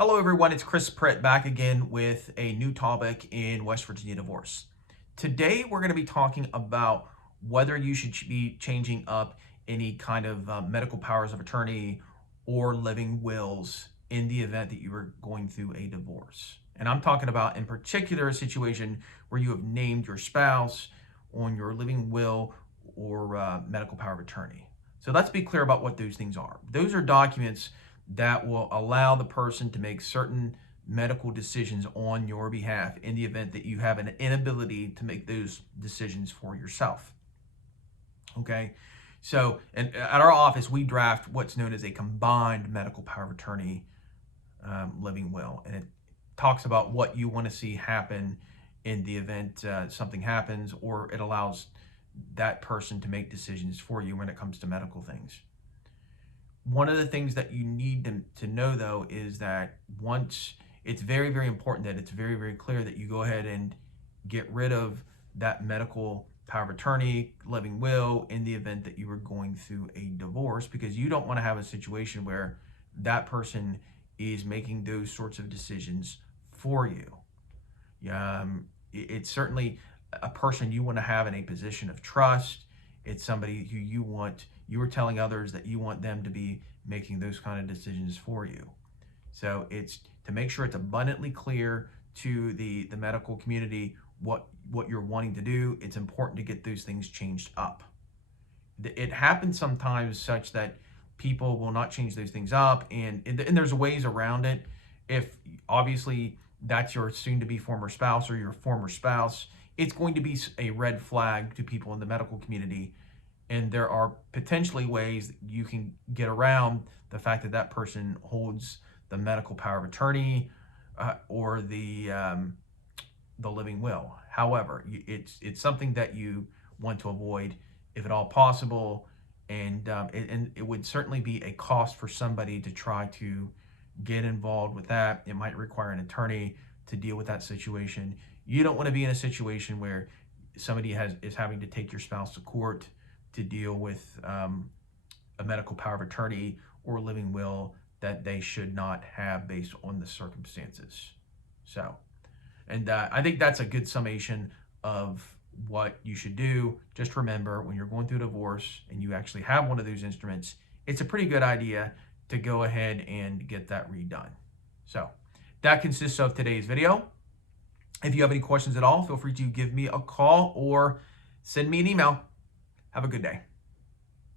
Hello everyone, it's Pritt back again with a new topic in West Virginia divorce. Today we're going to be talking about whether you should be changing up any kind of medical powers of attorney or living wills in the event that you are going through a divorce. And I'm talking about in particular a situation where you have named your spouse on your living will or medical power of attorney. So let's be clear about what those things are. Those are documents that will allow the person to make certain medical decisions on your behalf in the event that you have an inability to make those decisions for yourself. Okay, so and at our office we draft what's known as a combined medical power of attorney living will, and it talks about what you want to see happen in the event something happens, or it allows that person to make decisions for you when it comes to medical things. One of the things that you need to know, though, is that once it's very, very important that it's very, very clear that you go ahead and get rid of that medical power of attorney, living will, in the event that you were going through a divorce, because you don't want to have a situation where that person is making those sorts of decisions for you. It's certainly a person you want to have in a position of trust. It's somebody who you are telling others that you want them to be making those kind of decisions for you. So it's to make sure it's abundantly clear to the medical community what you're wanting to do. It's important to get those things changed up. It happens sometimes such that people will not change those things up, and there's ways around it. If obviously that's your soon-to-be former spouse or your former spouse, it's going to be a red flag to people in the medical community. And there are potentially ways that you can get around the fact that that person holds the medical power of attorney or the living will. However, it's something that you want to avoid if at all possible, and it would certainly be a cost for somebody to try to get involved with that. It might require an attorney to deal with that situation. You don't want to be in a situation where somebody is having to take your spouse to court to deal with a medical power of attorney or living will that they should not have based on the circumstances. So, and I think that's a good summation of what you should do. Just remember, when you're going through a divorce and you actually have one of those instruments, it's a pretty good idea to go ahead and get that redone. So that consists of today's video. If you have any questions at all, feel free to give me a call or send me an email. Have a good day.